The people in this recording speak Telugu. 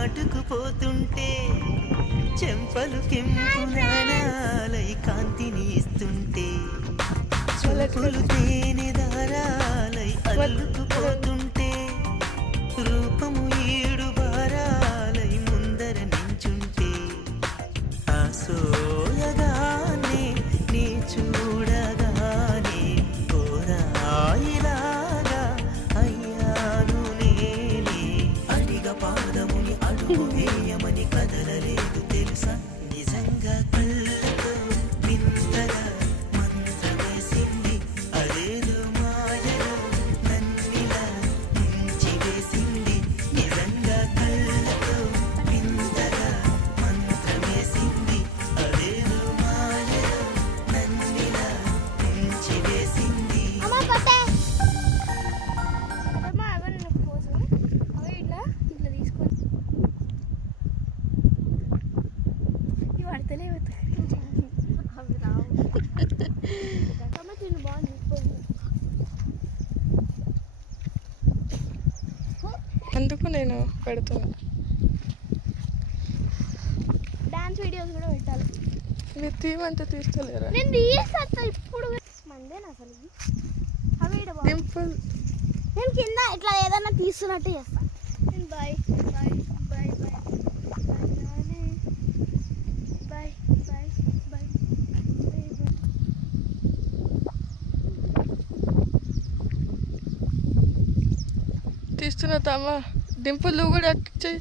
నాటుకుపోతుంటే చెంపలు కెంపు నాణాలై కాంతిని ఇస్తుంటే చులకులు తేనె దారాలై అల్లుకుపోతుంటే రూపము ఈడు బారాలై ముందర నించుంటే ఆ సోయగానే నీ చూడగానే కోరాయిలాగా అయ్యాను నేనే అడిగ పాదముని అడుగు వేయమని కదలలేదు తెలుసా నిజంగా కళ్ళతో వింతగా మంత్రమేసింది అదేదో మాయలో నన్నిలా ముంచివేసింది నిజంగా కళ్ళతో వింతగా మంత్రమేసింది అదేదో మాయలో నన్నిలా ముంచివేసింది అందుకు నేను పెడుతున్నా. డాన్స్ వీడియోస్ కూడా పెట్టాలి. మీరు తీయమంటే తీస్తలేరా? నేను తీసేస్తా ఇప్పుడు. మందేనా అసలు ఇది? అవి ఈడ బాగుంది. డింపుల్ నేను కింద ఇట్లా ఏదైనా తీస్తున్నట్టు చేస్తా. నేను bye bye bye bye bye bye bye. తీస్తున్నా తమ్మా. డింపుల్ నువ్వు కూడా చెయ్యి.